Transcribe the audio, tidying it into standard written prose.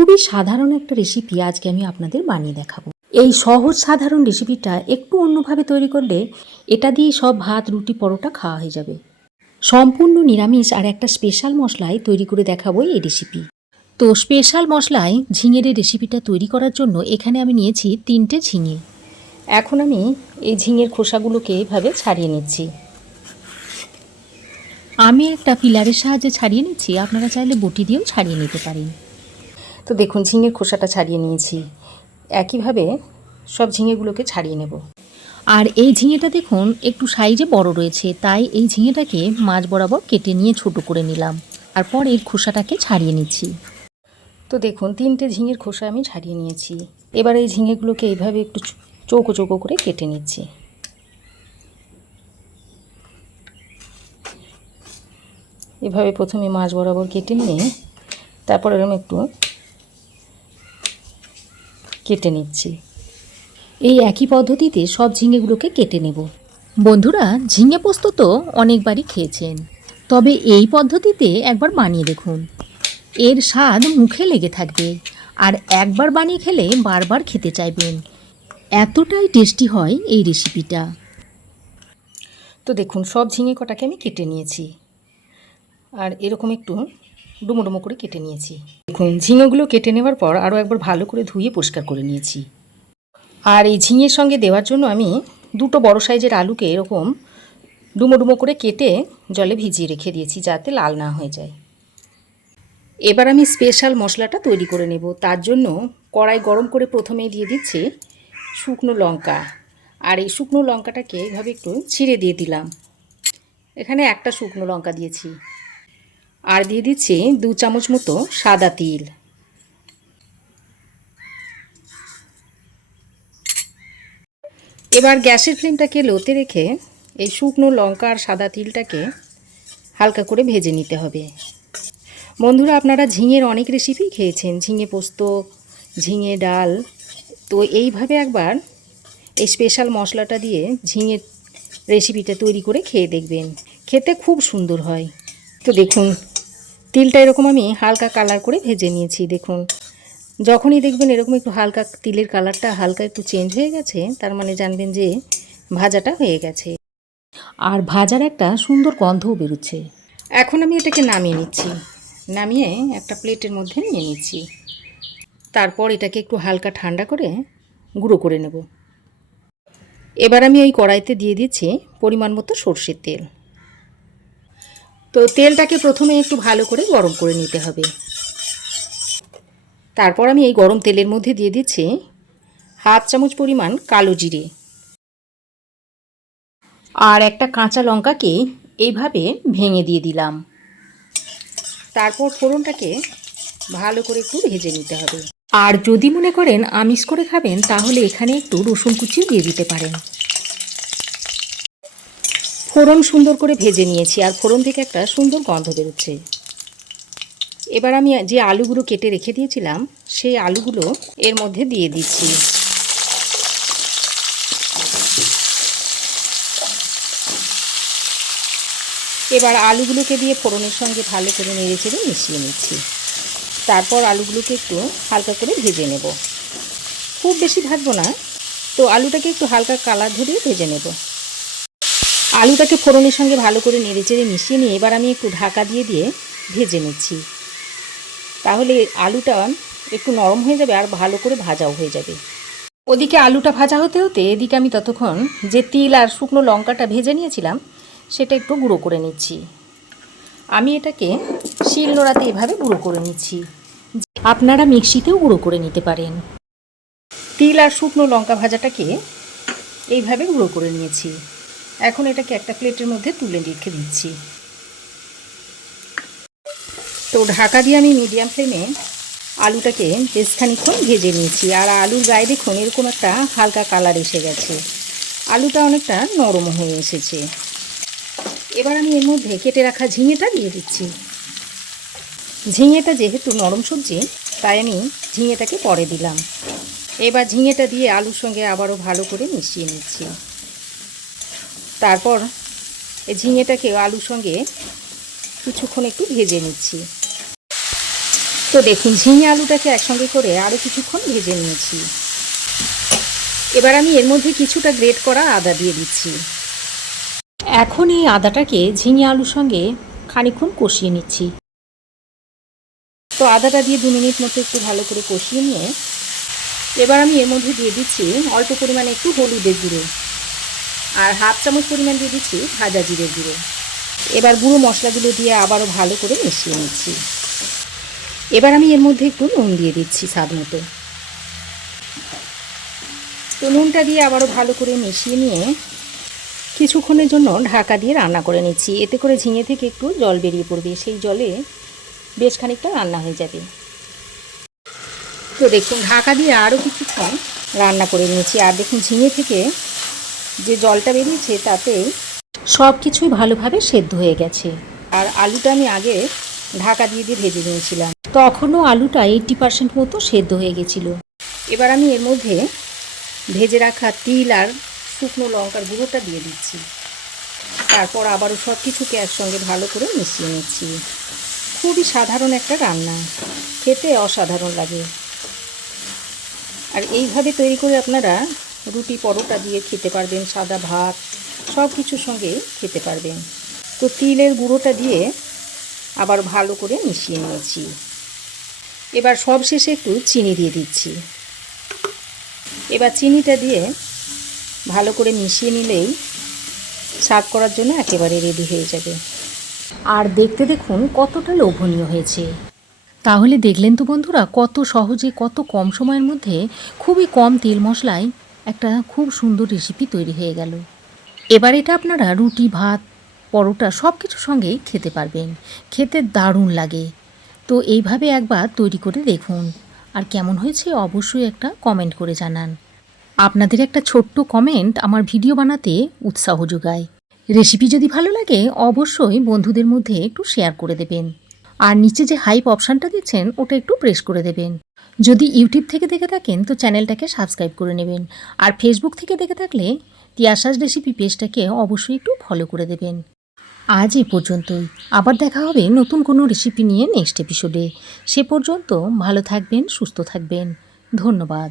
খুবই সাধারণ একটা রেসিপি আজকে আমি আপনাদের বানিয়ে দেখাবো। এই সহজ সাধারণ রেসিপিটা একটু অন্যভাবে তৈরি করলে এটা দিয়ে সব ভাত, রুটি, পরোটা খাওয়া হয়ে যাবে। সম্পূর্ণ নিরামিষ আর একটা স্পেশাল মশলায় তৈরি করে দেখাবো এই রেসিপি। তো স্পেশাল মশলায় ঝিঙের এই রেসিপিটা তৈরি করার জন্য এখানে আমি নিয়েছি 3টে ঝিঙে। এখন আমি এই ঝিঙের খোসাগুলোকে এভাবে ছাড়িয়ে নিচ্ছি। আমি একটা পিলারের সাহায্যে ছাড়িয়ে নিচ্ছি, আপনারা চাইলে বটি দিয়েও ছাড়িয়ে নিতে পারেন। তো দেখুন ঝিঙের খোসাটা ছাড়িয়ে নিয়েছি। একইভাবে সব ঝিঙেগুলোকে ছাড়িয়ে নেব। আর এই ঝিঙেটা দেখুন একটু সাইজে বড় রয়েছে, তাই এই ঝিঙেটাকে মাঝ বরাবর কেটে নিয়ে ছোট করে নিলাম। তারপর এর খোসাটাকে ছাড়িয়ে নিচ্ছি। তো দেখুন 3টে ঝিঙের খোসা আমি ছাড়িয়ে নিয়েছি। এবার এই ঝিঙেগুলোকে এইভাবে একটু চৌকো চৌকো করে কেটে নিচ্ছি। এভাবে প্রথমে মাঝ বরাবর কেটে নিয়ে তারপর এরকম একটু কেটে নিচ্ছি। এই একই পদ্ধতিতে সব ঝিঙেগুলোকে কেটে নেব। বন্ধুরা, ঝিঙে পোস্ত তো অনেকবারই খেয়েছেন, তবে এই পদ্ধতিতে একবার বানিয়ে দেখুন। এর স্বাদ মুখে লেগে থাকবে আর একবার বানিয়ে খেলে বারবার খেতে চাইবেন। এতটাই টেস্টি হয় এই রেসিপিটা। তো দেখুন সব ঝিঙে কটাকে আমি কেটে নিয়েছি আর এরকম একটু ডুমো ডুমো করে কেটে নিয়েছি। দেখুন ঝিঙেগুলো কেটে নেওয়ার পর আরও একবার ভালো করে ধুয়ে পরিষ্কার করে নিয়েছি। আর এই ঝিঙের সঙ্গে দেওয়ার জন্য আমি 2টো বড় সাইজের আলুকে এরকম ডুমো ডুমো করে কেটে জলে ভিজিয়ে রেখে দিয়েছি যাতে লাল না হয়ে যায়। এবার আমি স্পেশাল মশলাটা তৈরি করে নেব। তার জন্য কড়াই গরম করে প্রথমেই দিয়ে দিচ্ছি শুকনো লঙ্কা। আর এই শুকনো লঙ্কাটাকে এইভাবে একটু ছিঁড়ে দিয়ে দিলাম। এখানে একটা শুকনো লঙ্কা দিয়েছি। আর দিয়ে দিচ্ছি 2 চামচ মতো সাদা তিল। এবার গ্যাসের ফ্লেমটাকে লোতে রেখে এই শুকনো লঙ্কা আর সাদা তিলটাকে হালকা করে ভেজে নিতে হবে। বন্ধুরা, আপনারা ঝিঙের অনেক রেসিপি খেয়েছেন, ঝিঙে পোস্ত, ঝিঙে ডাল। তো এইভাবে একবার এই স্পেশাল মশলাটা দিয়ে ঝিঙের রেসিপিটা তৈরি করে খেয়ে দেখবেন, খেতে খুব সুন্দর হয়। তো দেখুন তিলটা এরকম আমি হালকা কালার করে ভেজে নিয়েছি। দেখুন যখনই দেখবেন এরকম একটু হালকা তিলের কালারটা হালকা একটু চেঞ্জ হয়ে গেছে, তার মানে জানবেন যে ভাজাটা হয়ে গেছে। আর ভাজার একটা সুন্দর গন্ধও বেরোচ্ছে। এখন আমি এটাকে নামিয়ে নিচ্ছি। নামিয়ে একটা প্লেটের মধ্যে নিয়ে নিচ্ছি। তারপর এটাকে একটু হালকা ঠান্ডা করে গুঁড়ো করে নেব। এবার আমি ওই কড়াইতে দিয়ে দিচ্ছি পরিমাণ মতো সর্ষের তেল। তো তেলটাকে প্রথমে একটু ভালো করে গরম করে নিতে হবে। তারপর আমি এই গরম তেলের মধ্যে দিয়ে দিচ্ছি 1/2 চামচ পরিমাণ কালো জিরে আর একটা কাঁচা লঙ্কাকে এইভাবে ভেঙে দিয়ে দিলাম। তারপর ফোড়নটাকে ভালো করে একটু ভেজে নিতে হবে। আর যদি মনে করেন আমিষ করে খাবেন তাহলে এখানে একটু রসুন কুচিও দিয়ে দিতে পারেন। ফোড়ন সুন্দর করে ভেজে নিয়েছি আর ফোড়ন থেকে একটা সুন্দর গন্ধ বেরোচ্ছে। এবার আমি যে আলুগুলো কেটে রেখে দিয়েছিলাম সেই আলুগুলো এর মধ্যে দিয়ে দিচ্ছি। এবার আলুগুলোকে দিয়ে ফোড়নের সঙ্গে ভালো করে নেড়ে চেড়ে মিশিয়ে নিচ্ছি। তারপর আলুগুলোকে একটু হালকা করে ভেজে নেব, খুব বেশি ভাজবো না। তো আলুটাকে একটু হালকা কালার ধরিয়ে ভেজে নেব। আলুটাকে ফোড়নের সঙ্গে ভালো করে নেড়ে চেড়ে মিশিয়ে নিয়ে এবার আমি একটু ঢাকা দিয়ে দিয়ে ভেজে নিচ্ছি। তাহলে আলুটা একটু নরম হয়ে যাবে আর ভালো করে ভাজাও হয়ে যাবে। ওদিকে আলুটা ভাজা হতে হতে এদিকে আমি ততক্ষণ যে তিল আর শুকনো লঙ্কাটা ভেজে নিয়েছিলাম সেটা একটু গুঁড়ো করে নিচ্ছি। আমি এটাকে শিলনোড়াতে এভাবে গুঁড়ো করে নিচ্ছি। আপনারা মিক্সিতেও গুঁড়ো করে নিতে পারেন। তিল আর শুকনো লঙ্কা ভাজাটাকে এইভাবে গুঁড়ো করে নিয়েছি। এখন এটাকে একটা প্লেটের মধ্যে তুলে রেখে দিচ্ছি। তো ঢাকা দিয়ে আমি মিডিয়াম ফ্লেমে আলুটাকে বেশ খানিকক্ষণ ভেজে নিয়েছি। আর আলুর গায়ে দেখুন এরকম একটা হালকা কালার এসে গেছে, আলুটা অনেকটা নরম হয়ে এসেছে। এবার আমি এর মধ্যে কেটে রাখা ঝিঙেটা দিয়ে দিচ্ছি। ঝিঙেটা যেহেতু নরম সবজি তাই আমি ঝিঙেটাকে পরে দিলাম। এবার ঝিঙেটা দিয়ে আলুর সঙ্গে আবারও ভালো করে মিশিয়ে নিচ্ছি। তারপর এই ঝিঙেটাকে আলুর সঙ্গে কিছুক্ষণ একটু ভেজে নিচ্ছি। তো দেখুন ঝিঙে আলুটাকে একসঙ্গে করে আরও কিছুক্ষণ ভেজে নিয়েছি। এবার আমি এর মধ্যে কিছুটা গ্রেট করা আদা দিয়ে দিচ্ছি। এখন এই আদাটাকে ঝিঙে আলুর সঙ্গে খানিকক্ষণ কষিয়ে নিচ্ছি। তো আদাটা দিয়ে 2 মিনিট মতো একটু ভালো করে কষিয়ে নিয়ে এবার আমি এর মধ্যে দিয়ে দিচ্ছি অল্প পরিমাণে একটু হলুদের গুঁড়ো আর হাফ চামচ পরিমাণ দিয়ে দিচ্ছি ভাজা জিরের গুঁড়ো। এবার গুঁড়ো মশলাগুলো দিয়ে আবারও ভালো করে মিশিয়ে নিচ্ছি। এবার আমি এর মধ্যে একটু নুন দিয়ে দিচ্ছি স্বাদ মতো। তো নুনটা দিয়ে আবারও ভালো করে মিশিয়ে নিয়ে কিছুক্ষণের জন্য ঢাকা দিয়ে রান্না করে নিচ্ছি। এতে করে ঝিঙে থেকে একটু জল বেরিয়ে পড়বে, সেই জলে বেশ খানিকটা রান্না হয়ে যাবে। তো দেখুন ঢাকা দিয়ে আরও কিছুক্ষণ রান্না করে নিয়েছি। আর দেখুন ঝিঙে থেকে যে জলটা বেরিয়েছে তাতে সব কিছুই ভালোভাবে সেদ্ধ হয়ে গেছে। আর আলুটা আমি আগে ঢাকা দিয়ে ভেজে নিয়েছিলাম, তখনও আলুটা 80% মতো সেদ্ধ হয়ে গেছিলো। এবার আমি এর মধ্যে ভেজে রাখা তিল আর শুকনো লঙ্কার গুঁড়োটা দিয়ে দিচ্ছি। তারপর আবারও সব কিছুকে একসঙ্গে ভালো করে মিশিয়ে নিচ্ছি। খুবই সাধারণ একটা রান্না, খেতে অসাধারণ লাগে। আর এইভাবে তৈরি করে আপনারা রুটি পরোটা দিয়ে খেতে পারবেন, সাদা ভাত সব কিছুর সঙ্গে খেতে পারবেন। তো তিলের গুঁড়োটা দিয়ে আবার ভালো করে মিশিয়ে নিয়েছি। এবার সব শেষে একটু চিনি দিয়ে দিচ্ছি। এবার চিনিটা দিয়ে ভালো করে মিশিয়ে নিলেই সার্ভ করার জন্য একেবারে রেডি হয়ে যাবে। আর দেখতে দেখুন কতটা লোভনীয় হয়েছে। তাহলে দেখলেন তো বন্ধুরা, কত সহজে কত কম সময়ের মধ্যে খুবই কম তেল মশলায় একটা খুব সুন্দর রেসিপি তৈরি হয়ে গেল। এবার এটা আপনারা রুটি ভাত পরোটা সব কিছুর সঙ্গেই খেতে পারবেন, খেতে দারুণ লাগে। তো এইভাবে একবার তৈরি করে দেখুন, আর কেমন হয়েছে অবশ্যই একটা কমেন্ট করে জানান। আপনাদের একটা ছোট্ট কমেন্ট আমার ভিডিও বানাতে উৎসাহ যোগায়। রেসিপি যদি ভালো লাগে অবশ্যই বন্ধুদের মধ্যে একটু শেয়ার করে দেবেন। আর নিচে যে হাইপ অপশানটা দিচ্ছেন ওটা একটু প্রেস করে দেবেন। যদি ইউটিউব থেকে দেখে থাকেন তো চ্যানেলটাকে সাবস্ক্রাইব করে নেবেন। আর ফেসবুক থেকে দেখে থাকলে তিয়াশাস রেসিপি পেজটাকে অবশ্যই একটু ফলো করে দেবেন। আজ এই পর্যন্তই, আবার দেখা হবে নতুন কোনো রেসিপি নিয়ে নেক্সট এপিসোডে। সে পর্যন্ত ভালো থাকবেন, সুস্থ থাকবেন। ধন্যবাদ।